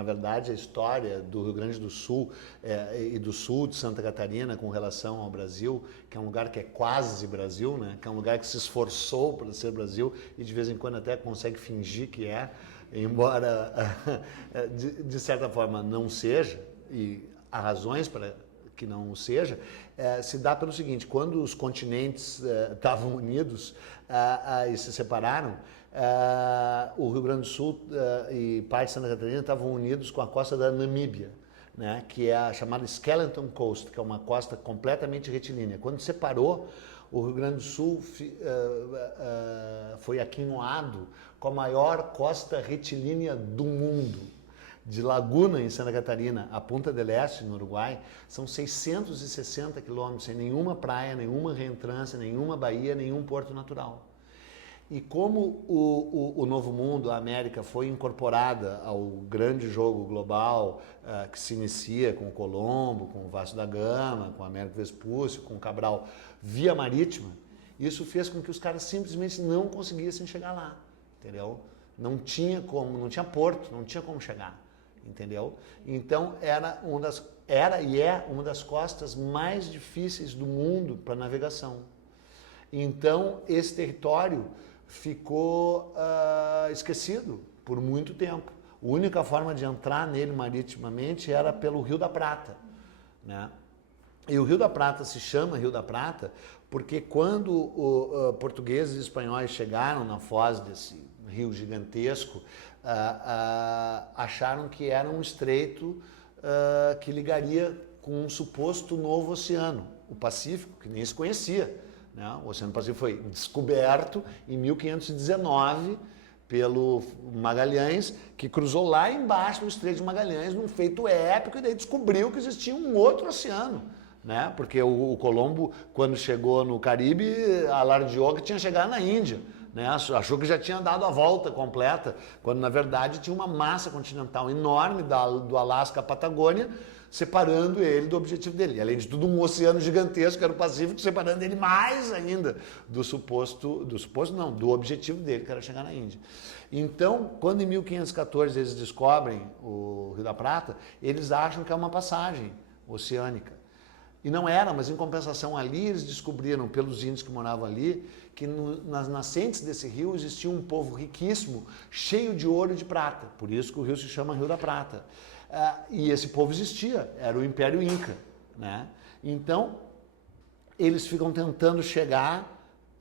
na verdade, a história do Rio Grande do Sul e do sul de Santa Catarina com relação ao Brasil, que é um lugar que é quase Brasil, né? Que é um lugar que se esforçou para ser Brasil e de vez em quando até consegue fingir que é, embora de certa forma não seja, e há razões para que não seja, se dá pelo seguinte: quando os continentes estavam unidos e se separaram, o Rio Grande do Sul e parte de Santa Catarina estavam unidos com a costa da Namíbia, né, que é a chamada Skeleton Coast, que é uma costa completamente retilínea. Quando separou, o Rio Grande do Sul foi aquinhoado com a maior costa retilínea do mundo. De Laguna, em Santa Catarina, a Punta del Este, no Uruguai, são 660 quilômetros, sem nenhuma praia, nenhuma reentrância, nenhuma baía, nenhum porto natural. E como o Novo Mundo, a América, foi incorporada ao grande jogo global que se inicia com o Colombo, com o Vasco da Gama, com o Américo Vespúcio, com o Cabral, via marítima, isso fez com que os caras simplesmente não conseguissem chegar lá, entendeu? Não tinha como, não tinha porto, não tinha como chegar, entendeu? Então era e é uma das costas mais difíceis do mundo para navegação. Então esse território ficou esquecido por muito tempo. A única forma de entrar nele maritimamente era pelo Rio da Prata, né? E o Rio da Prata se chama Rio da Prata porque quando portugueses e espanhóis chegaram na foz desse rio gigantesco, acharam que era um estreito que ligaria com um suposto novo oceano, o Pacífico, que nem se conhecia. O Oceano Pacífico foi descoberto em 1519 pelo Magalhães, que cruzou lá embaixo no Estreito de Magalhães, num feito épico, e daí descobriu que existia um outro oceano, né? Porque o Colombo, quando chegou no Caribe, alardeou que tinha chegado na Índia, né? Achou que já tinha dado a volta completa, quando na verdade tinha uma massa continental enorme do Alasca à Patagônia, separando ele do objetivo dele. E, além de tudo, um oceano gigantesco, que era o Pacífico, separando ele mais ainda do objetivo dele, que era chegar na Índia. Então, quando em 1514 eles descobrem o Rio da Prata, eles acham que é uma passagem oceânica. E não era, mas em compensação ali eles descobriram, pelos índios que moravam ali, que nas nascentes desse rio existia um povo riquíssimo, cheio de ouro e de prata. Por isso que o rio se chama Rio da Prata. E esse povo existia, era o Império Inca, né? Então, eles ficam tentando chegar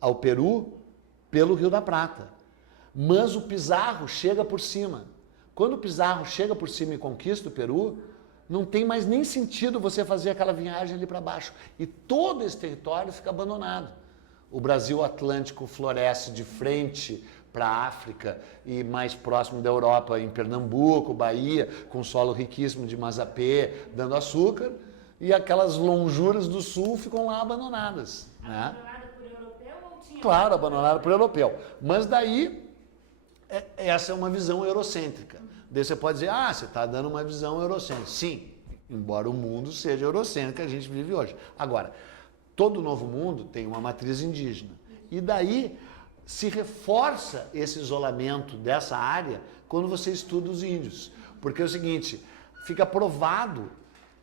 ao Peru pelo Rio da Prata. Mas o Pizarro chega por cima. Quando o Pizarro chega por cima e conquista o Peru, não tem mais nem sentido você fazer aquela viagem ali para baixo. E todo esse território fica abandonado. O Brasil Atlântico floresce de frente para a África e mais próximo da Europa, em Pernambuco, Bahia, com solo riquíssimo de mazapê, dando açúcar, e aquelas lonjuras do sul ficam lá abandonadas. Abandonada por europeu ou tinha? Claro, abandonada por europeu. Mas daí, essa é uma visão eurocêntrica. Daí você pode dizer, você está dando uma visão eurocêntrica. Sim, embora o mundo seja eurocêntrico que a gente vive hoje. Agora, todo novo mundo tem uma matriz indígena. E daí se reforça esse isolamento dessa área quando você estuda os índios. Porque é o seguinte, fica provado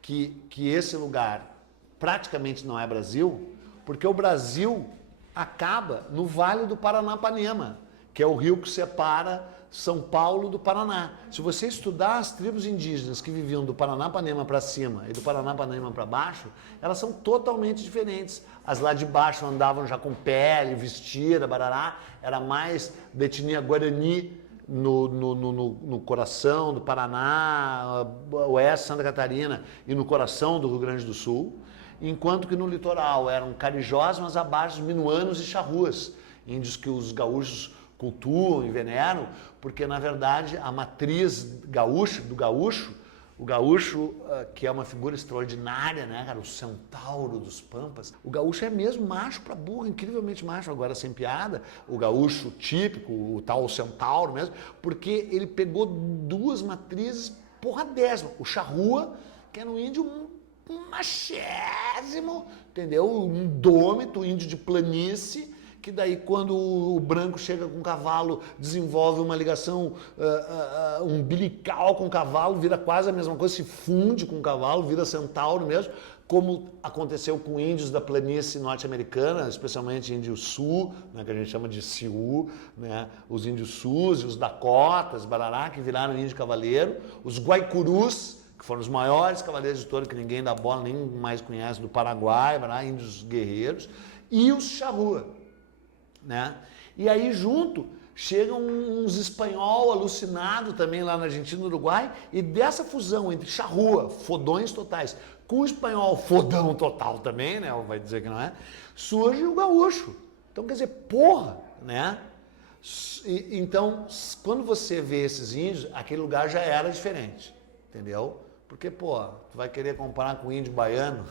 que esse lugar praticamente não é Brasil, porque o Brasil acaba no Vale do Paranapanema, que é o rio que separa São Paulo do Paraná. Se você estudar as tribos indígenas que viviam do Paranapanema para cima e do Paranapanema para baixo, elas são totalmente diferentes. As lá de baixo andavam já com pele, vestida, barará, era mais da etnia Guarani no coração do Paraná, oeste Santa Catarina e no coração do Rio Grande do Sul, enquanto que no litoral eram carijós, mas abaixo minuanos e charruas, índios que os gaúchos cultuam e veneram, porque na verdade a matriz do gaúcho, o gaúcho, que é uma figura extraordinária, né, cara, o centauro dos pampas, o gaúcho é mesmo macho pra burro, incrivelmente macho, agora sem piada, o gaúcho típico, o tal centauro mesmo, porque ele pegou duas matrizes porradésima, o charrua, que era um índio machésimo, entendeu, um indômito, índio de planície, que daí quando o branco chega com o cavalo, desenvolve uma ligação umbilical com o cavalo, vira quase a mesma coisa, se funde com o cavalo, vira centauro mesmo, como aconteceu com índios da planície norte-americana, especialmente índio sul, né, que a gente chama de Sioux, né, os índios sus e os Dakotas, Barará, que viraram índio cavaleiro, os Guaicurus, que foram os maiores cavaleiros de touro que ninguém dá bola, nem mais conhece, do Paraguai, Barará, índios guerreiros, e os Charrua, né? E aí junto chegam uns espanhol alucinado também lá na Argentina e no Uruguai, e dessa fusão entre charrua, fodões totais, com o espanhol fodão total também, né? Vai dizer que não é, surge o gaúcho. Então quer dizer, porra, né? Então, quando você vê esses índios, aquele lugar já era diferente, entendeu? Porque, pô, tu vai querer comparar com o índio baiano?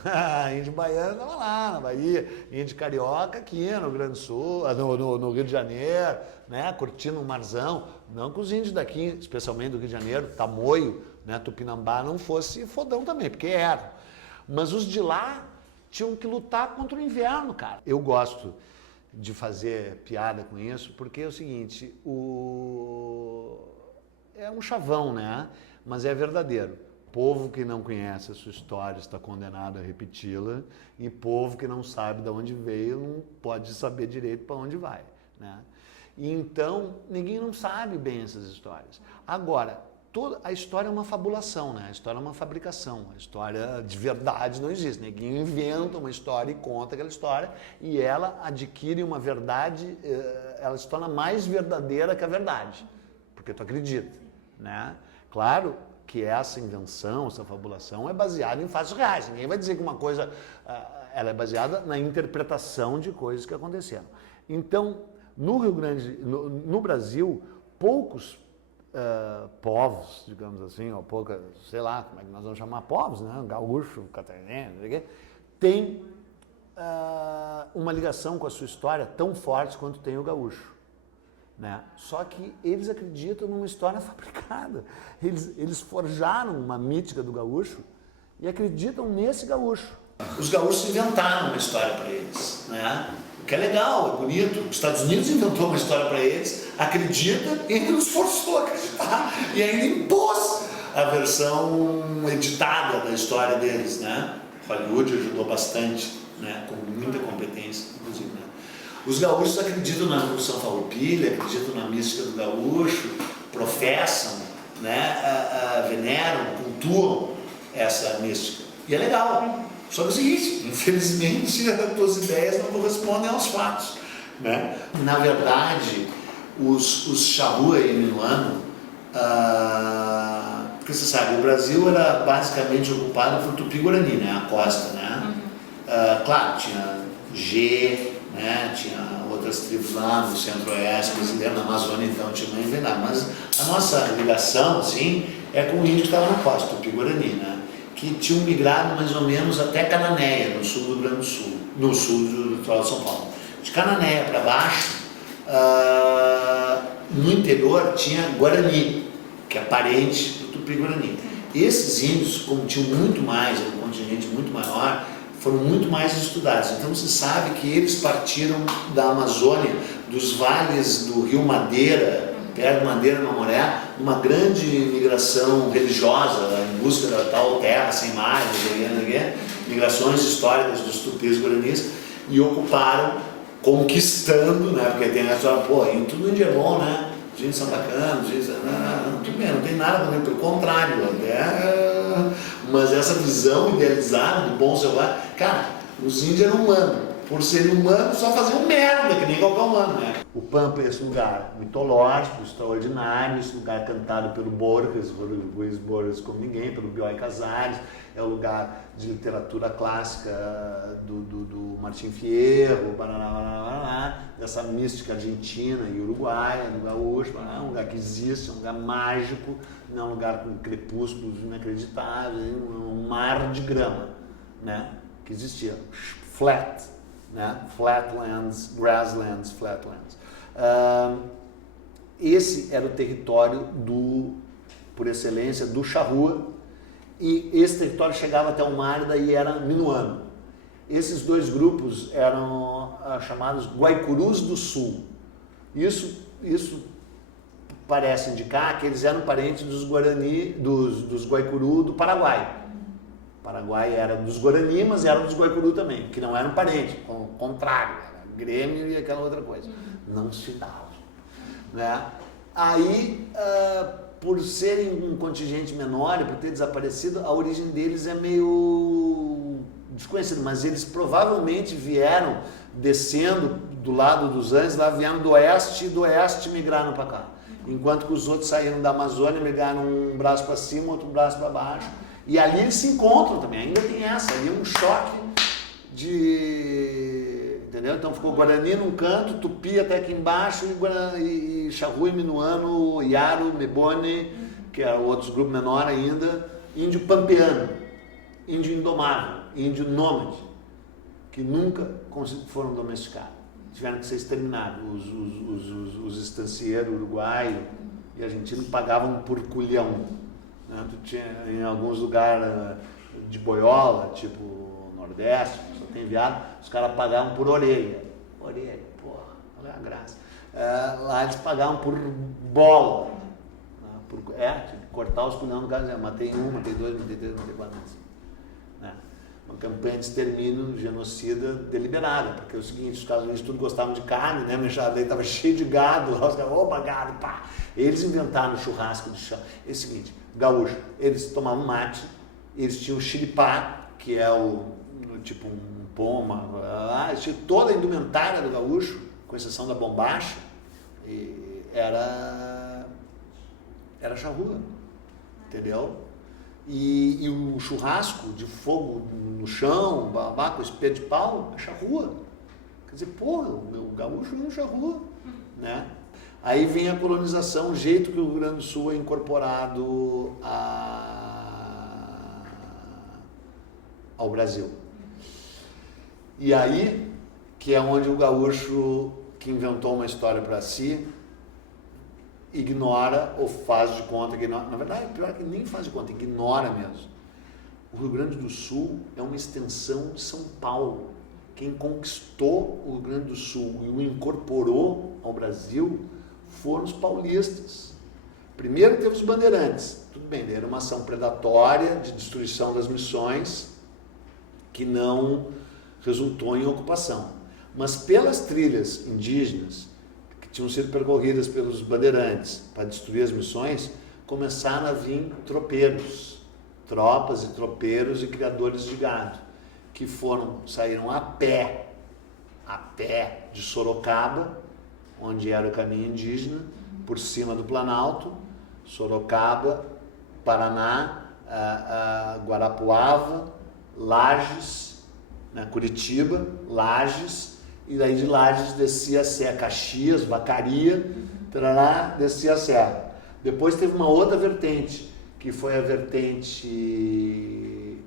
Índio baiano tava lá na Bahia, índio carioca aqui no Rio Grande do Sul, no Rio de Janeiro, né, curtindo um marzão. Não que os índios daqui, especialmente do Rio de Janeiro, Tamoio, né, Tupinambá, não fosse fodão também, porque era. Mas os de lá tinham que lutar contra o inverno, cara. Eu gosto de fazer piada com isso, porque é o seguinte, é um chavão, né, mas é verdadeiro. Povo que não conhece a sua história está condenado a repeti-la, e povo que não sabe de onde veio não pode saber direito para onde vai, né? E então, ninguém não sabe bem essas histórias. Agora, toda a história é uma fabulação, né? A história é uma fabricação, a história de verdade não existe. Ninguém inventa uma história e conta aquela história, e ela adquire uma verdade, ela se torna mais verdadeira que a verdade, porque tu acredita, né? Claro que essa invenção, essa fabulação é baseada em fatos reais. Ninguém vai dizer que uma coisa, ela é baseada na interpretação de coisas que aconteceram. Então, no Rio Grande, no Brasil, poucos povos, digamos assim, ou poucas, sei lá, como é que nós vamos chamar povos, né? Gaúcho, catarinense, não sei o quê, tem uma ligação com a sua história tão forte quanto tem o gaúcho. Né? Só que eles acreditam numa história fabricada. Eles forjaram uma mítica do gaúcho e acreditam nesse gaúcho. Os gaúchos inventaram uma história para eles, né? O que é legal, é bonito. Os Estados Unidos inventou uma história para eles, acredita e ainda nos forçou a acreditar e ainda impôs a versão editada da história deles, né? Hollywood ajudou bastante, né? Com muita competência, inclusive, né? Os gaúchos acreditam na Revolução Farroupilha, acreditam na mística do gaúcho, professam, né, veneram, cultuam essa mística. E é legal. Só que é o seguinte, infelizmente as tuas ideias não correspondem aos fatos, né? Na verdade, os charrua e minuano, porque você sabe, o Brasil era basicamente ocupado por Tupi-Guarani, né, a costa, né? Claro, tinha G, né? Tinha outras tribos lá no centro-oeste brasileiro, na Amazônia, então tinha uma envenenada. Mas a nossa ligação, assim, é com o índio que estava na costa, o Tupi-Guarani, né? Que tinham migrado mais ou menos até Cananéia, no sul do Rio Grande do Sul, no sul do litoral de São Paulo. De Cananéia para baixo, no interior tinha Guarani, que é parente do Tupi-Guarani. Esses índios, como tinham muito mais, um contingente muito maior, foram muito mais estudados. Então você sabe que eles partiram da Amazônia, dos vales do Rio Madeira, perto de Madeira, Mamoré, uma grande migração religiosa em busca da tal terra sem mar, migrações históricas dos tupis guaranis, e ocuparam, conquistando, né? Porque tem a história, pô, e tudo índio é bom, né? Os índios são bacanas, tudo bem, não tem nada, pelo contrário, mas essa visão idealizada do bom selvagem, cara, os índios eram humanos, por serem humanos só faziam merda, que nem qualquer humano, né? O Pampa é esse lugar mitológico, extraordinário, esse lugar cantado pelo Borges, Luiz Borges como ninguém, pelo Bioy Casares, é o lugar de literatura clássica do Martim Fierro, dessa mística argentina e uruguaia, do gaúcho, é um lugar que existe, é um lugar mágico, não é um lugar com crepúsculos inacreditáveis, um mar de grama, né, que existia, flat, né, flatlands, grasslands, flatlands. Esse era o território por excelência, do charrua, e esse território chegava até o mar e daí era minuano. esses dois grupos eram chamados Guaicurus do Sul. Isso parece indicar que eles eram parentes dos Guarani, dos Guaicuru do Paraguai. O Paraguai era dos Guarani, mas era dos Guaicuru também, que não eram parentes, ao contrário, era Grêmio e aquela outra coisa. Não se davam. Né? Aí, por serem um contingente menor e por ter desaparecido, a origem deles é meio desconhecida, mas eles provavelmente vieram descendo do lado dos Andes, lá vieram do oeste e do oeste migraram para cá. Enquanto que os outros saíram da Amazônia, migraram um braço para cima, outro braço para baixo. E ali eles se encontram também, ainda tem essa, ali um choque de... Entendeu? Então ficou Guarani num canto, Tupi até aqui embaixo, e Charrua, Minuano, Iaro, Mebone, que eram outros grupos menores ainda, índio pampeano, índio indomável, índio nômade, que nunca foram domesticados. Tiveram que ser exterminados. Os estancieiros uruguaios e argentinos pagavam por culhão. Né? Tu tinha, em alguns lugares de boiola, tipo Nordeste, só tem viado, os caras pagavam por orelha. Orelha, porra, olha a graça. Lá eles pagavam por bola. Né? Tinha que cortar os culhão do cara. Matei um, matei dois, matei três, matei quatro. Né? Uma campanha de extermínio genocida deliberada, porque é o seguinte, os Estados Unidos tudo gostavam de carne, né? Meu chaleiro estava cheio de gado, lá os caras, opa, gado, pá. Eles inventaram o churrasco de chão. É o seguinte, gaúcho, eles tomavam mate, eles tinham o xiripá, que é tipo um poma, eles tinham toda a indumentária do gaúcho, com exceção da bombacha, e era charrua, entendeu? E o churrasco de fogo no chão, com espelho de pau, é charrua. Quer dizer, porra, o meu gaúcho é um charrua, né? Aí vem a colonização, o jeito que o Rio Grande do Sul é incorporado ao Brasil. E aí, que é onde o gaúcho que inventou uma história para si, ignora ou faz de conta que ignora. Na verdade, pior que nem faz de conta, ignora mesmo. O Rio Grande do Sul é uma extensão de São Paulo. Quem conquistou o Rio Grande do Sul e o incorporou ao Brasil foram os paulistas. Primeiro teve os bandeirantes. Tudo bem, era uma ação predatória de destruição das missões que não resultou em ocupação. Mas pelas trilhas indígenas que tinham sido percorridas pelos bandeirantes para destruir as missões, começaram a vir tropeiros, tropas e tropeiros e criadores de gado, que saíram a pé de Sorocaba, onde era o caminho indígena, por cima do Planalto, Sorocaba, Paraná, Guarapuava, Lages, né, Curitiba, Lages, e daí de Lages descia a Serra, Caxias, Vacaria, tarará, descia a Serra. Depois teve uma outra vertente, que foi a vertente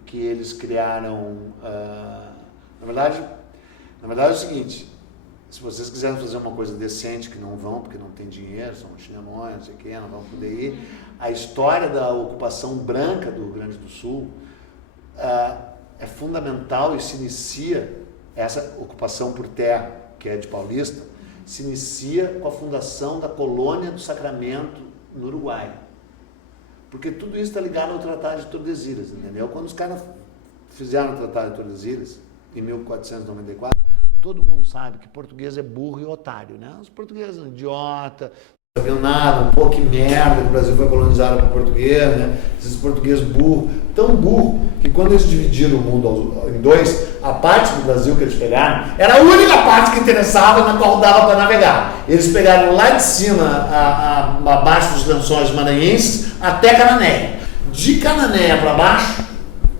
que eles criaram. Na verdade é o seguinte, se vocês quiserem fazer uma coisa decente, que não vão, porque não tem dinheiro, são chinenões, não sei o que, não vão poder ir, a história da ocupação branca do Rio Grande do Sul é fundamental e se inicia, essa ocupação por terra, que é de paulista, se inicia com a fundação da colônia do Sacramento no Uruguai. Porque tudo isso está ligado ao Tratado de Tordesilhas, entendeu? Quando os caras fizeram o Tratado de Tordesilhas, em 1494, todo mundo sabe que português é burro e otário, né? Os portugueses são idiota, não sabiam nada, um pouco que merda, que o Brasil foi colonizado por português, né? Esses portugueses burros, tão burro, que quando eles dividiram o mundo em dois, a parte do Brasil que eles pegaram era a única parte que interessava, na qual dava para navegar. Eles pegaram lá de cima, abaixo dos lençóis maranhenses, até Cananéia. De Cananéia para baixo,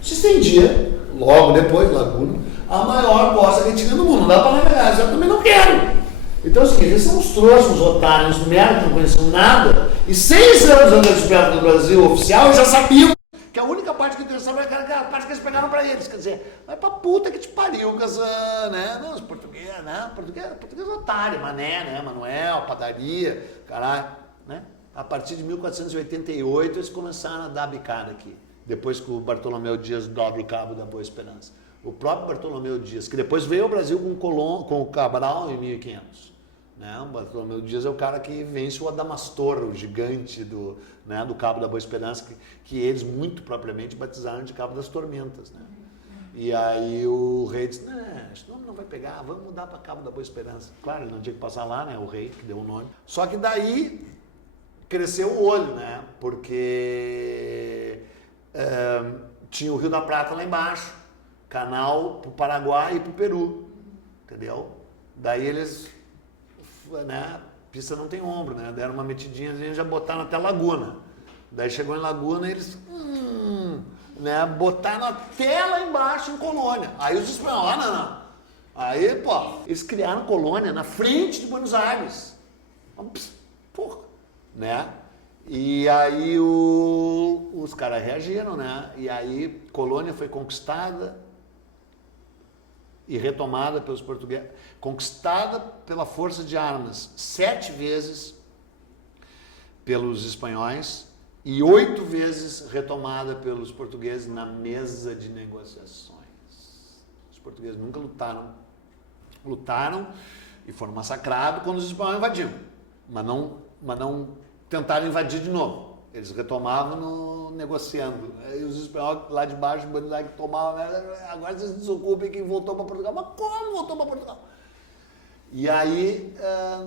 se estendia, logo depois, Laguna, a maior costa que tinha no mundo. Não dá para navegar, eu também não quero. Então, assim, eles são uns trouxas, uns otários, uns merda, que não conheciam nada, e 6 anos andando de perto do Brasil oficial, já sabiam que a única parte que interessava era a parte que eles pegaram para eles. Quer dizer, vai pra puta que te pariu com essa, né? Não, os portugueses, né? Português otário, Mané, né? Manuel, padaria, caralho, né? A partir de 1488 eles começaram a dar bicada aqui, depois que o Bartolomeu Dias dobra o cabo da Boa Esperança. O próprio Bartolomeu Dias, que depois veio ao Brasil com o Cabral em 1500. Né? O Bartolomeu Dias é o cara que vence o Adamastor, o gigante do Cabo da Boa Esperança, que eles muito propriamente batizaram de Cabo das Tormentas. Né? E aí o rei disse, esse nome não vai pegar, vamos mudar para Cabo da Boa Esperança. Claro, ele não tinha que passar lá, né? O rei que deu o nome. Só que daí cresceu o olho, né? Porque tinha o Rio da Prata lá embaixo, canal pro Paraguai e pro Peru, entendeu? Daí eles, né? Pista não tem ombro, né? Deram uma metidinha e já botaram até Laguna. Daí chegou em Laguna e eles... né, botaram até lá embaixo em Colônia. Aí os espanhóis, não. Aí, pô, eles criaram Colônia na frente de Buenos Aires. Porra, né? E aí os caras reagiram, né? E aí Colônia foi conquistada e retomada pelos portugueses. Conquistada pela força de armas 7 vezes pelos espanhóis e 8 vezes retomada pelos portugueses na mesa de negociações. Os portugueses nunca lutaram e foram massacrados quando os espanhóis invadiram, mas não tentaram invadir de novo. Eles retomavam negociando. Aí os espanhóis lá de baixo, em Buenos Aires, tomavam, agora vocês se desocupem quem voltou para Portugal. Mas como voltou para Portugal? E aí,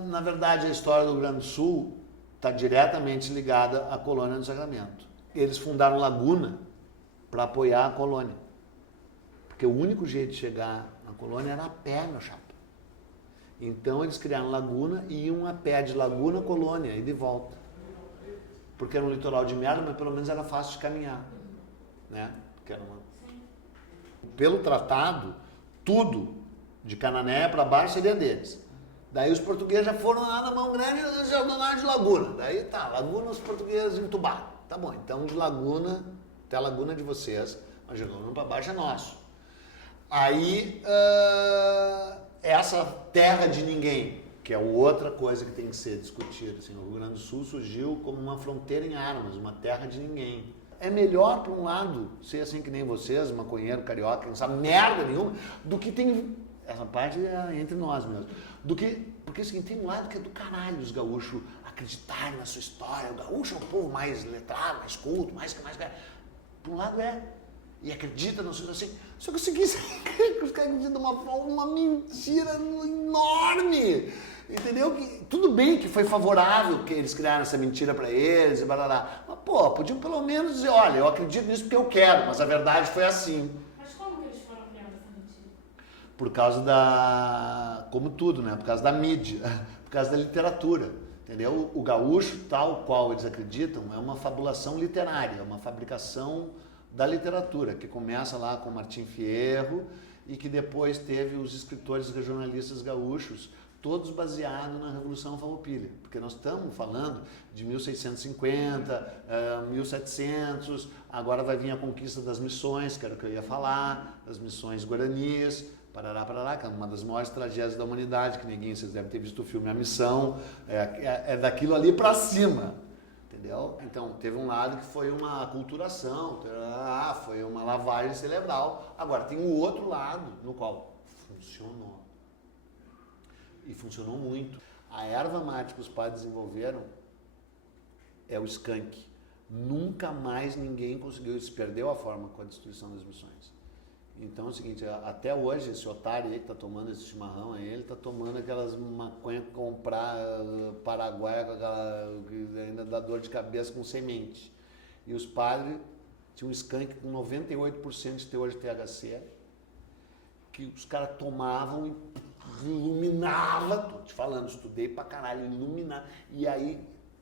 na verdade, a história do Rio Grande do Sul está diretamente ligada à colônia do Sacramento. Eles fundaram Laguna para apoiar a colônia. Porque o único jeito de chegar na colônia era a pé, meu chapa. Então eles criaram Laguna e iam a pé de Laguna a colônia e de volta. Porque era um litoral de merda, mas pelo menos era fácil de caminhar. Né? Porque era Pelo tratado, tudo de Canané para baixo seria deles. Daí os portugueses já foram lá na Mão Grande e já donaram de Laguna. Daí tá, Laguna os portugueses entubaram. Tá bom, então de Laguna até a Laguna de vocês, mas de Laguna para baixo é nosso. Aí, essa terra de ninguém, que é outra coisa que tem que ser discutida. Assim, o Rio Grande do Sul surgiu como uma fronteira em armas, uma terra de ninguém. É melhor, por um lado, ser assim que nem vocês, maconheiro, carioca, não sabe merda nenhuma, do que tem... Essa parte é entre nós mesmo. Porque assim, tem um lado que é do caralho os gaúchos acreditarem na sua história. O gaúcho é um povo mais letrado, mais culto, mais... Por um lado é. E acredita na sua assim. Só que eu segui que os caras acreditam de uma mentira enorme. Entendeu? Tudo bem que foi favorável que eles criaram essa mentira pra eles e barará. Mas, pô, podiam pelo menos dizer, olha, eu acredito nisso porque eu quero, mas a verdade foi assim. Mas como que eles foram criando essa mentira? Por causa da... Como tudo, né? Por causa da mídia, por causa da literatura. Entendeu? O gaúcho, tal qual eles acreditam, é uma fabulação literária, é uma fabricação da literatura, que começa lá com Martim Fierro e que depois teve os escritores regionalistas gaúchos, todos baseados na Revolução Farroupilha, porque nós estamos falando de 1650, 1700, agora vai vir a conquista das missões, que era o que eu ia falar, das missões guaranis, parará, que é uma das maiores tragédias da humanidade, que ninguém, vocês devem ter visto o filme A Missão, é daquilo ali para cima, entendeu? Então, teve um lado que foi uma aculturação, foi uma lavagem cerebral, agora tem o outro lado, no qual funcionou. E funcionou muito. A erva mate que os padres desenvolveram é o skunk. Nunca mais ninguém conseguiu, se perdeu a forma com a destruição das missões. Então é o seguinte, até hoje esse otário aí que tá tomando esse chimarrão aí, ele tá tomando aquelas maconha que comprar Paraguai, com aquela, que ainda dá dor de cabeça com semente. E os padres tinham um skunk com 98% de teor de THC, que os caras tomavam e iluminava, tô te falando, estudei pra caralho, iluminava, e aí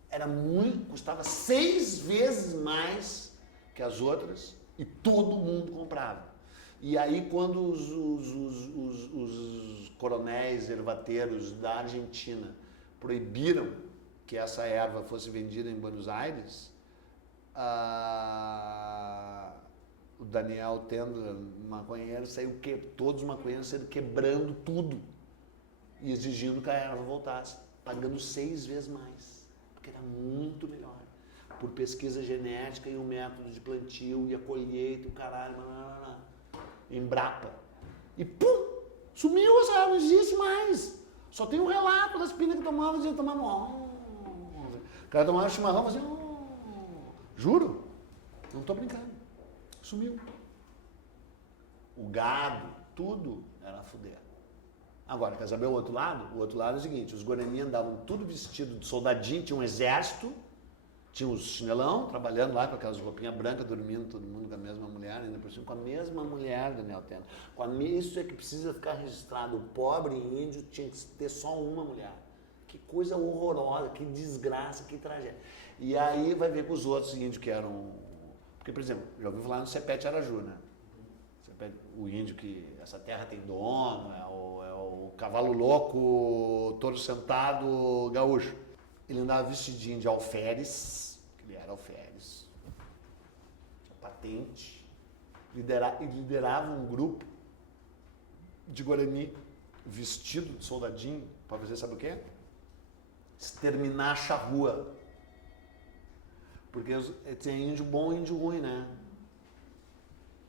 era muito, custava 6 vezes mais que as outras e todo mundo comprava. E aí quando os coronéis ervateiros da Argentina proibiram que essa erva fosse vendida em Buenos Aires, o Daniel Tendler, maconheiro, todos os maconheiros saíram quebrando tudo e exigindo que a erva voltasse, pagando 6 vezes mais, porque era muito melhor, por pesquisa genética e o método de plantio e a colheita, o caralho, Embrapa. E pum, sumiu essa água, não existe mais. Só tem um relato das pinas que tomavam, eles tomavam. O cara tomava chimarrão e fazia. Juro, não tô brincando. Sumiu. O gado, tudo era fuder. Agora, quer saber o outro lado? O outro lado é o seguinte, os Guarani andavam tudo vestido de soldadinho, tinha um exército, tinha os chinelão, trabalhando lá com aquelas roupinhas brancas, dormindo todo mundo com a mesma mulher, ainda por cima, com a mesma mulher, Daniel Tena. Isso é que precisa ficar registrado. O pobre índio tinha que ter só uma mulher. Que coisa horrorosa, que desgraça, que tragédia. E aí vai ver com os outros índios que eram... Porque, por exemplo, já ouviu falar no Sepete Araju, né? O índio que essa terra tem dono, é o cavalo louco, touro sentado, gaúcho. Ele andava vestidinho de alferes, que ele era alferes, tinha patente, liderava um grupo de Guarani vestido de soldadinho, para fazer sabe o quê? Exterminar a charrua. Porque tem índio bom e índio ruim, né?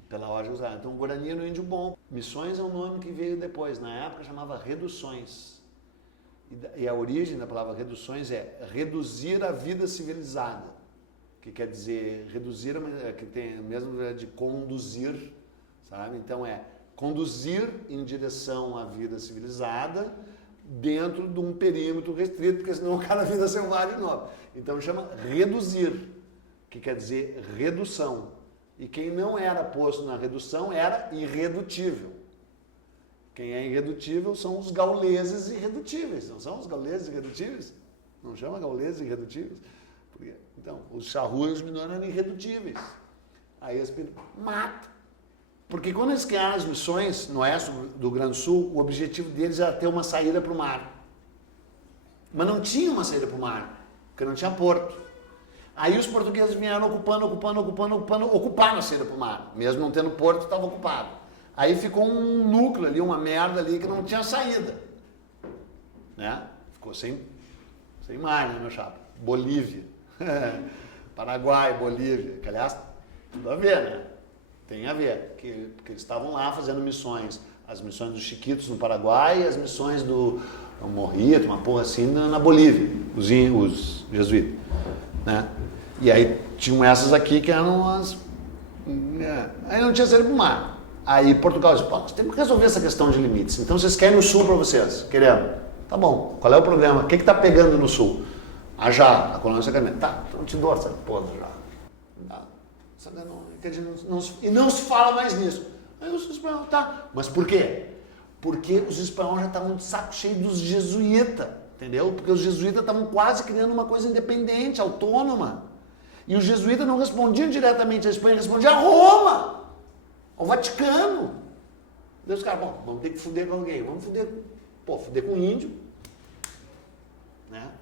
Pela ordem usada. Então, o Guarani era um índio bom. Missões é um nome que veio depois. Na época chamava reduções. E a origem da palavra reduções é reduzir a vida civilizada. Que quer dizer, reduzir, que tem a mesma ideia de conduzir, sabe? Então, é conduzir em direção à vida civilizada dentro de um perímetro restrito, porque senão o cara vira selvagem de novo. Então, chama reduzir, que quer dizer redução. E quem não era posto na redução era irredutível. Quem é irredutível são os gauleses irredutíveis. Não são os gauleses irredutíveis? Não chama gauleses irredutíveis? Porque, então, os charruas e os minores eram irredutíveis. Aí eles matam. Porque quando eles criaram as missões no oeste do Rio Grande do Sul, o objetivo deles era ter uma saída para o mar. Mas não tinha uma saída para o mar, porque não tinha porto. Aí os portugueses vieram ocuparam a saída para o mar. Mesmo não tendo porto, estava ocupado. Aí ficou um núcleo ali, uma merda ali que não tinha saída. Né? Ficou sem mar, né, meu chapa? Bolívia. Paraguai, Bolívia. Que, aliás, tudo a ver, né? Tem a ver. Porque eles estavam lá fazendo missões. As missões dos Chiquitos no Paraguai e as missões do Morrito, uma porra assim, na Bolívia. Os jesuítas. Né? E aí tinham essas aqui que eram as... Aí não tinha saída para o mar. Aí Portugal disse, nós temos que resolver essa questão de limites. Então vocês querem no sul para vocês? Queremos. Tá bom. Qual é o problema? O que está pegando no sul? A colônia Sacramento. Tá, então te dou essa porra já. E não se fala mais nisso. Aí os espanhóis, tá. Mas por quê? Porque os espanhóis já estavam de saco cheio dos jesuítas. Entendeu? Porque os jesuítas estavam quase criando uma coisa independente, autônoma. E os jesuítas não respondiam diretamente à Espanha, respondiam a Roma, ao Vaticano. Daí os caras, bom, vamos ter que fuder com alguém. Vamos fuder com o índio, né?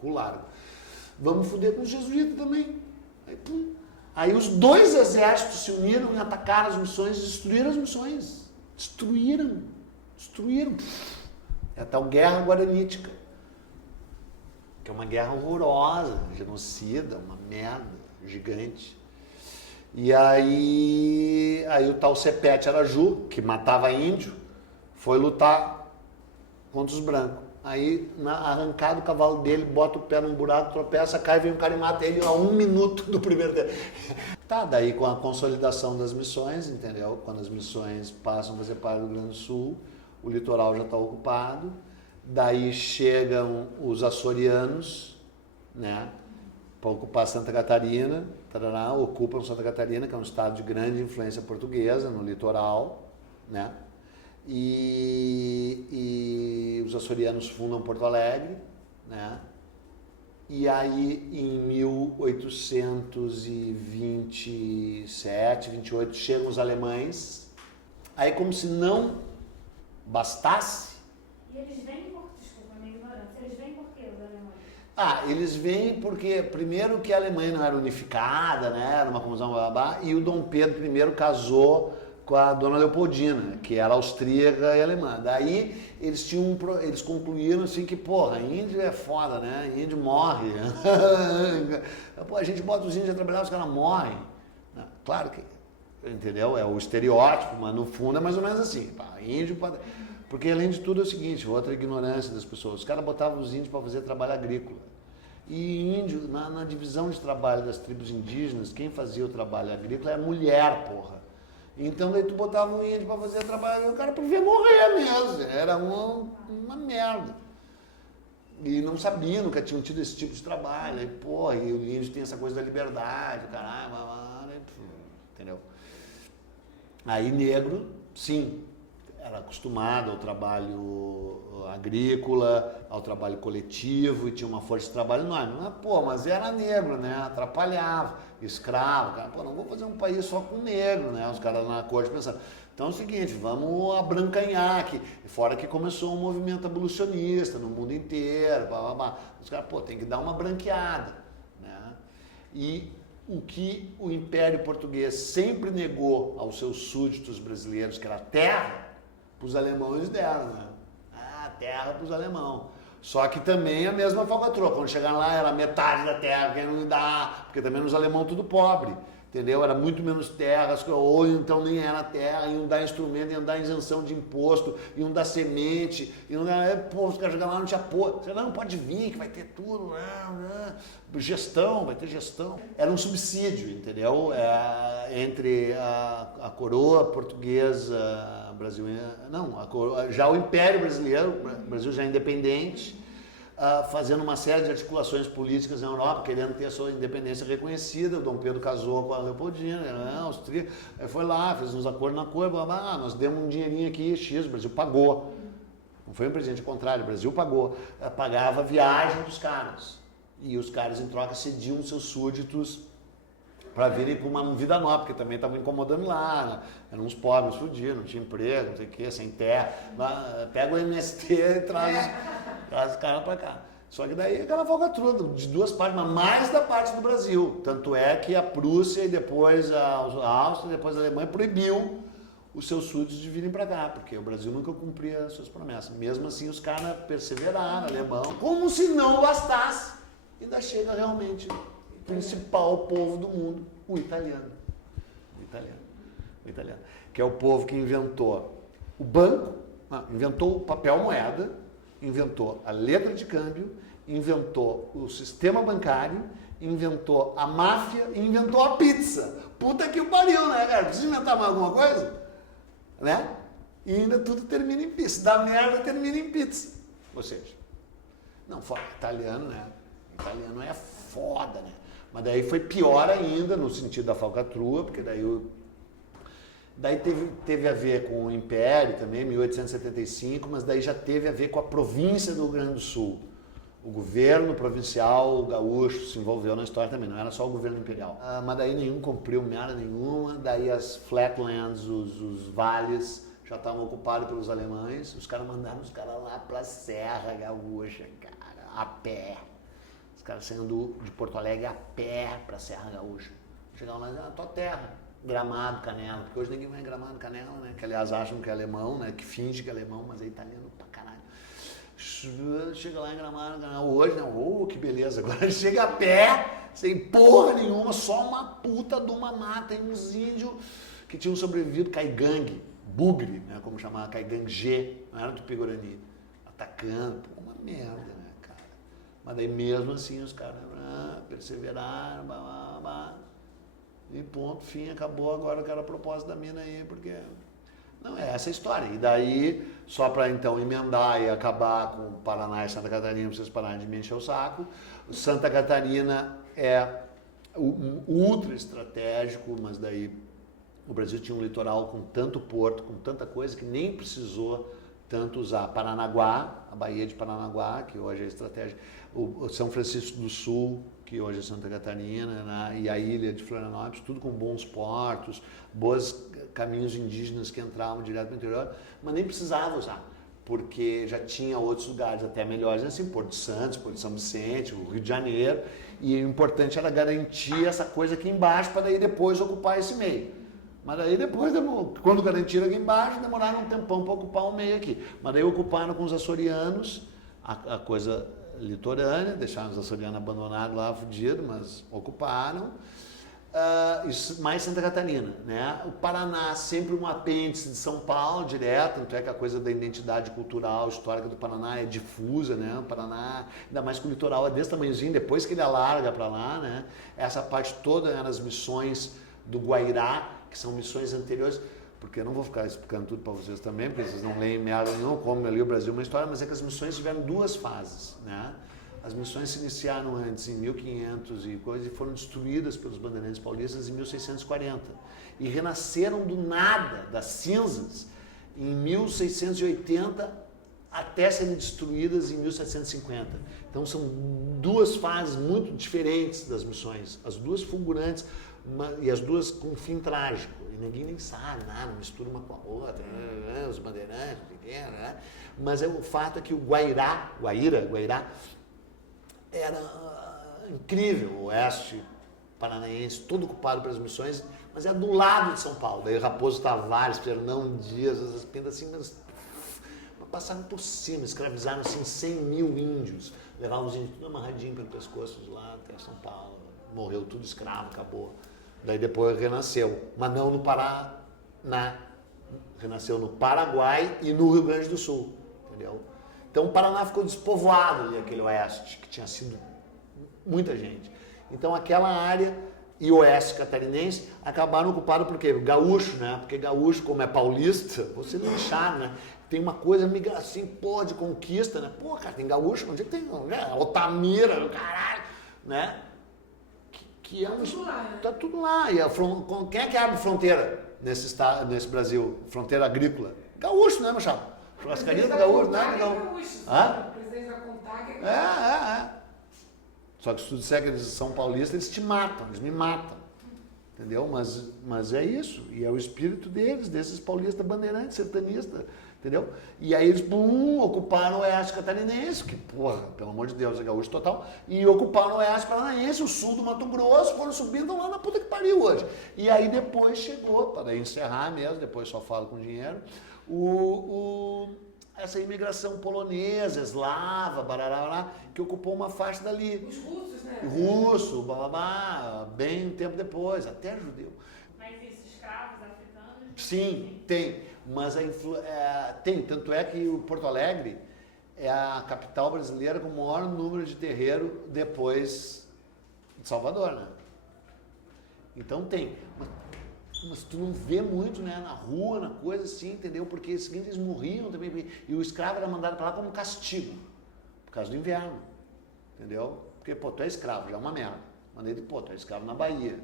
Com o largo. Vamos fuder com os jesuítas também. Aí, pum. Aí os dois exércitos se uniram e atacaram as missões e destruíram as missões. Destruíram. É a tal guerra guaranítica. Que é uma guerra horrorosa, genocida, uma merda gigante. E aí o tal Sepete Araju, que matava índio, foi lutar contra os brancos. Aí, arrancado o cavalo dele, bota o pé num buraco, tropeça, cai, vem um cara e mata ele a 1 minuto do primeiro dele. Tá, daí com a consolidação das missões, entendeu? Quando as missões passam a fazer parte do Rio Grande do Sul, o litoral já está ocupado. Daí chegam os açorianos, né, para ocupar Santa Catarina, ocupam Santa Catarina, que é um estado de grande influência portuguesa no litoral, né, e os açorianos fundam Porto Alegre, né, e aí em 1827, 28 chegam os alemães, aí como se não bastasse. E eles vêm por, desculpa, minha ignorância, eles vêm por quê, os alemães? Eles vêm porque, primeiro que a Alemanha não era unificada, né, era uma confusão, e o Dom Pedro I casou com a Dona Leopoldina, que era austríaca e alemã. Daí eles concluíram assim que, porra, índio é foda, né, índio morre. Pô, a gente bota os índios a trabalhar, os caras morrem. Claro que entendeu? É o estereótipo, mas no fundo é mais ou menos assim. Pá, índio, porque além de tudo é o seguinte, outra ignorância das pessoas, os caras botavam os índios para fazer trabalho agrícola. E índio, na divisão de trabalho das tribos indígenas, quem fazia o trabalho agrícola era mulher, porra. Então daí tu botava um índio para fazer trabalho, o cara podia morrer mesmo, era uma merda. E não sabia, nunca tinham tido esse tipo de trabalho. Aí, porra, e o índio tem essa coisa da liberdade, caralho, entendeu? Aí negro, sim, era acostumado ao trabalho agrícola, ao trabalho coletivo e tinha uma força de trabalho enorme. Mas, pô, mas era negro, né? Atrapalhava, escravo, cara, pô, não vou fazer um país só com negro, né? Os caras na corte pensando. Então é o seguinte, vamos abrancanhar aqui. Fora que começou um movimento abolicionista no mundo inteiro, blá, blá, blá. Os caras, pô, tem que dar uma branqueada, né? E o que o Império Português sempre negou aos seus súditos brasileiros, que era terra, para os alemães deram, né? Ah, terra para os alemães. Só que também a mesma falcatrua. Quando chegaram lá era metade da terra, quem não dá, porque também os alemães tudo pobre. Entendeu? Era muito menos terras, ou então nem era terra, iam dar instrumento, iam dar isenção de imposto, iam dar semente, iam dar, pô, os caras chegaram lá, não tinha porra. Você não pode vir, que vai ter tudo, gestão, vai ter gestão. Era um subsídio, entendeu? Entre a coroa portuguesa brasileira, não, já o Império Brasileiro, o Brasil já é independente, fazendo uma série de articulações políticas na Europa, querendo ter a sua independência reconhecida. O Dom Pedro casou com a Leopoldina, Austria, foi lá, fez uns acordos na cor, nós demos um dinheirinho aqui, X, o Brasil pagou. Não foi um presente, ao contrário, o Brasil pagou. Pagava a viagem dos caras. E os caras, em troca, cediam seus súditos para virem para uma vida nova, porque também estavam incomodando lá, né? Eram uns pobres, fudidos, não tinha emprego, não sei o quê, sem terra. Pega o MST e traz os caras para cá. Só que daí aquela falcatrua de duas partes, mas mais da parte do Brasil. Tanto é que a Prússia e depois a Áustria e depois a Alemanha proibiu os seus súditos de virem para cá, porque o Brasil nunca cumpria as suas promessas. Mesmo assim os caras perseveraram, alemão, como se não bastasse. Ainda chega realmente o principal povo do mundo, o italiano. O italiano. Que é o povo que inventou o banco, inventou o papel moeda, inventou a letra de câmbio, inventou o sistema bancário, inventou a máfia e inventou a pizza. Puta que pariu, né, cara? Precisa inventar mais alguma coisa? Né? E ainda tudo termina em pizza. Da merda termina em pizza. Ou seja, não, italiano, né? Italiano é foda, né? Mas daí foi pior ainda no sentido da falcatrua, porque daí teve a ver com o Império também, 1875, mas daí já teve a ver com a província do Rio Grande do Sul. O governo provincial gaúcho se envolveu na história também, não era só o governo imperial. Mas daí nenhum cumpriu merda nenhuma, daí as flatlands, os vales, já estavam ocupados pelos alemães, os caras mandaram os caras lá pra Serra Gaúcha, cara, a pé. Os caras saindo de Porto Alegre a pé pra Serra Gaúcha. Chegavam lá, tua terra. Gramado, Canela, porque hoje ninguém vai em Gramado, Canela, né? Que aliás acham que é alemão, né? Que finge que é alemão, mas é italiano pra caralho. Chega lá em Gramado, Canela, hoje, né? Oh, que beleza, agora chega a pé, sem porra nenhuma, só uma puta de uma mata, e uns índios que tinham sobrevivido, caigangue, bugre, né? Como chamava, caigangue G, não era do Tupi-Guarani, atacando, pô, uma merda, né, cara? Mas daí mesmo assim os caras perseveraram, e ponto, fim, acabou, agora eu quero a proposta da mina aí, porque... Não, é essa a história. E daí, só para então emendar e acabar com o Paraná e Santa Catarina, pra vocês pararem de me encher o saco, Santa Catarina é ultra estratégico, mas daí o Brasil tinha um litoral com tanto porto, com tanta coisa, que nem precisou tanto usar Paranaguá, a Baía de Paranaguá, que hoje é estratégica, o São Francisco do Sul, que hoje é Santa Catarina, né? E a ilha de Florianópolis, tudo com bons portos, bons caminhos indígenas que entravam direto para o interior, mas nem precisava usar, porque já tinha outros lugares até melhores, assim, Porto de Santos, Porto de São Vicente, o Rio de Janeiro, e o importante era garantir essa coisa aqui embaixo para daí depois ocupar esse meio. Mas daí depois, quando garantiram aqui embaixo, demoraram um tempão para ocupar o meio aqui. Mas daí ocuparam com os açorianos a coisa litorânea, deixaram os açorianos abandonados lá, fudidos, mas ocuparam. Isso, mais Santa Catarina, né? O Paraná sempre um apêndice de São Paulo, direto, tanto é que a coisa da identidade cultural, histórica do Paraná é difusa, né? O Paraná, ainda mais que o litoral é desse tamanhozinho, depois que ele alarga para lá, né? Essa parte toda eram as missões do Guairá, que são missões anteriores, porque eu não vou ficar explicando tudo para vocês também, porque vocês não leem merda nenhuma, como eu li o Brasil uma história, mas é que as missões tiveram duas fases, né? As missões se iniciaram antes, em 1500 e coisas, e foram destruídas pelos bandeirantes paulistas em 1640. E renasceram do nada, das cinzas, em 1680, até serem destruídas em 1750. Então são duas fases muito diferentes das missões, as duas fulgurantes, e as duas com um fim trágico. E ninguém nem sabe nada, mistura uma com a outra, os bandeirantes, né? Mas o fato é que o Guairá era incrível, o oeste paranaense, todo ocupado pelas missões, mas é do lado de São Paulo. Daí Raposo Tavares, Fernão Dias, essas pintas assim, mas passaram por cima, escravizaram assim 100 mil índios, levavam os índios tudo amarradinho pelo pescoço de lá até São Paulo, morreu tudo escravo, acabou. Daí depois renasceu, mas não no Paraná, renasceu no Paraguai e no Rio Grande do Sul, entendeu? Então o Paraná ficou despovoado ali, aquele oeste, que tinha sido muita gente. Então aquela área e o oeste catarinense acabaram ocupados por quê? Gaúcho, né? Porque gaúcho, como é paulista, você não lincharam, né? Tem uma coisa assim, pô, de conquista, né? Pô, cara, tem gaúcho, onde é que tem? Né? Altamira, caralho, né? Que é um... Tudo lá, né? Tá tudo lá. E quem é que abre fronteira nesse Brasil? Fronteira agrícola? Gaúcho, né, meu chapa? Churrascaria do gaúcho, né? O presidente da CONTAG é gaúcho. Só que se tu disser que eles são paulistas, eles te matam, eles me matam. Entendeu? Mas é isso. E é o espírito deles, desses paulistas bandeirantes, sertanistas. Entendeu? E aí eles, ocuparam o oeste catarinense, que, porra, pelo amor de Deus, é gaúcho total, e ocuparam o oeste paranaense, o sul do Mato Grosso, foram subindo lá na puta que pariu hoje. E aí depois chegou, para encerrar mesmo, depois só falo com dinheiro, essa imigração polonesa, eslava, barará, que ocupou uma faixa dali. Os russos, né? Russo, bababá, bem tempo depois, até judeu. Mas isso, escravos africanos? Sim, tem. Mas tem, tanto é que o Porto Alegre é a capital brasileira com o maior número de terreiro depois de Salvador, né? Então tem. Mas tu não vê muito, né? Na rua, na coisa assim, entendeu? Porque é o seguinte, eles morriam também. E o escravo era mandado para lá como castigo, por causa do inverno, entendeu? Porque, pô, tu é escravo, já é uma merda. Mandei, pô, tu é escravo na Bahia.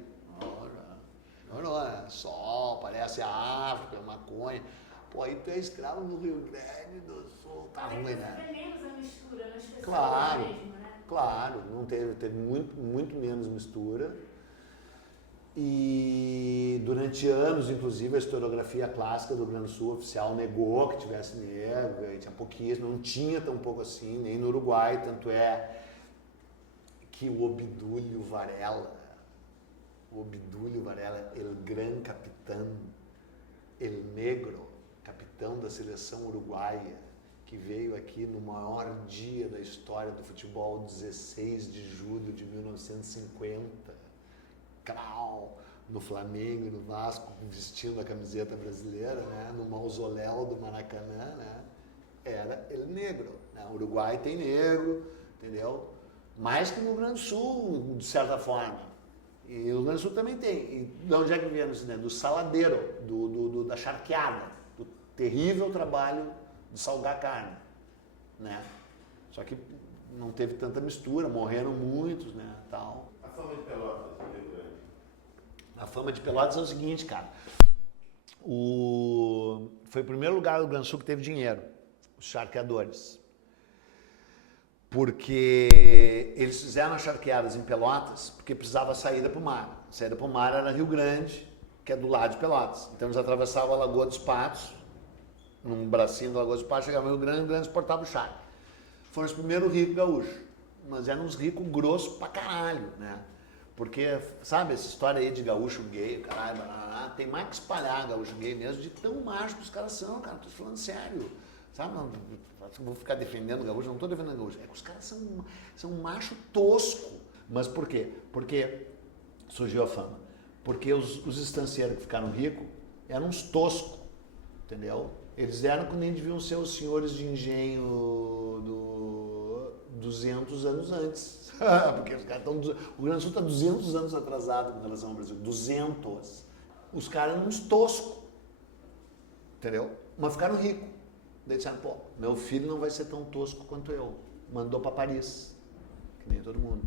Sol, parece a África, maconha. Pô, aí tu é escravo no Rio Grande do Sul, tá ruim, né? Teve menos a mistura nas pessoas Claro, mesmo, né? claro, não teve muito menos mistura. E durante anos, inclusive, a historiografia clássica do Rio Grande do Sul oficial negou que tivesse negro, e tinha pouquíssimo, não tinha tão pouco assim, nem no Uruguai, tanto é que o Obdúlio Varela, el gran capitão, el negro, capitão da seleção uruguaia, que veio aqui no maior dia da história do futebol, 16 de julho de 1950, no Flamengo e no Vasco, vestindo a camiseta brasileira, né, no mausoléu do Maracanã, né, era el negro. Né? O Uruguai tem negro, entendeu? Mais que no Rio Grande do Sul, de certa forma. E o Rio Grande do Sul também tem. E de onde é que vieram isso? Do saladeiro, da charqueada, do terrível trabalho de salgar carne, né? Só que não teve tanta mistura, morreram muitos, né, tal. A fama de Pelotas é Rio Grande. A fama de Pelotas é o seguinte, cara. Foi o primeiro lugar do Rio Grande do Sul que teve dinheiro, os charqueadores. Porque eles fizeram as charqueadas em Pelotas porque precisava saída para o mar. A saída para o mar era Rio Grande, que é do lado de Pelotas. Então eles atravessavam a Lagoa dos Patos, num bracinho da Lagoa dos Patos, chegavam no Rio Grande exportava o charque. Foram os primeiros ricos gaúchos, mas eram uns ricos grossos pra caralho, né? Porque, sabe, essa história aí de gaúcho gay, caralho, tem mais que espalhar gaúcho gay mesmo, de tão macho que os caras são, cara, tô falando sério. Sabe, não vou ficar defendendo o gaúcho, não estou defendendo o gaúcho. É que os caras são um macho tosco. Mas por quê? Porque surgiu a fama. Porque os estancieiros que ficaram ricos eram uns toscos, entendeu? Eles eram que nem deviam ser os senhores de engenho do 200 anos antes. Porque os caras estão... O Rio Grande do Sul está 200 anos atrasado com relação ao Brasil. 200. Os caras eram uns toscos, entendeu? Mas ficaram ricos. Daí disseram, pô, meu filho não vai ser tão tosco quanto eu. Mandou para Paris, que nem todo mundo.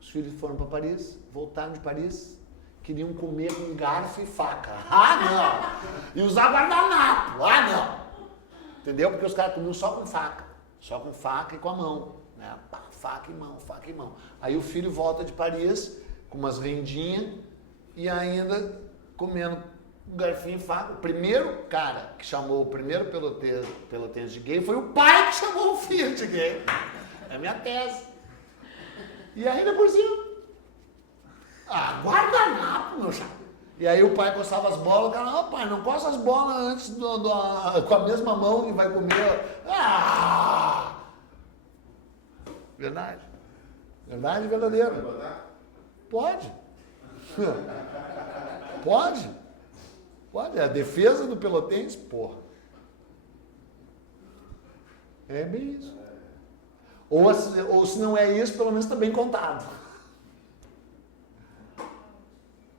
Os filhos foram para Paris, voltaram de Paris, queriam comer com garfo e faca. Ah, não! E usar guardanapo. Ah, não! Entendeu? Porque os caras comiam só com faca. Só com faca e com a mão. Né? Pá, faca e mão, faca e mão. Aí o filho volta de Paris com umas rendinhas e ainda comendo garfinho e faca. O primeiro cara que chamou o primeiro pelotense de gay foi o pai que chamou o filho de gay. É a minha tese. E ainda por cima. Ah, guardanapo, meu chapa. E aí o pai coçava as bolas, o cara, não, pai, não coça as bolas antes com a mesma mão e vai comer. Ah! Verdade. Verdade verdadeira. Pode. Pode. Pode. É a defesa do pelotense, porra. É bem isso. Ou se não é isso, pelo menos está bem contado.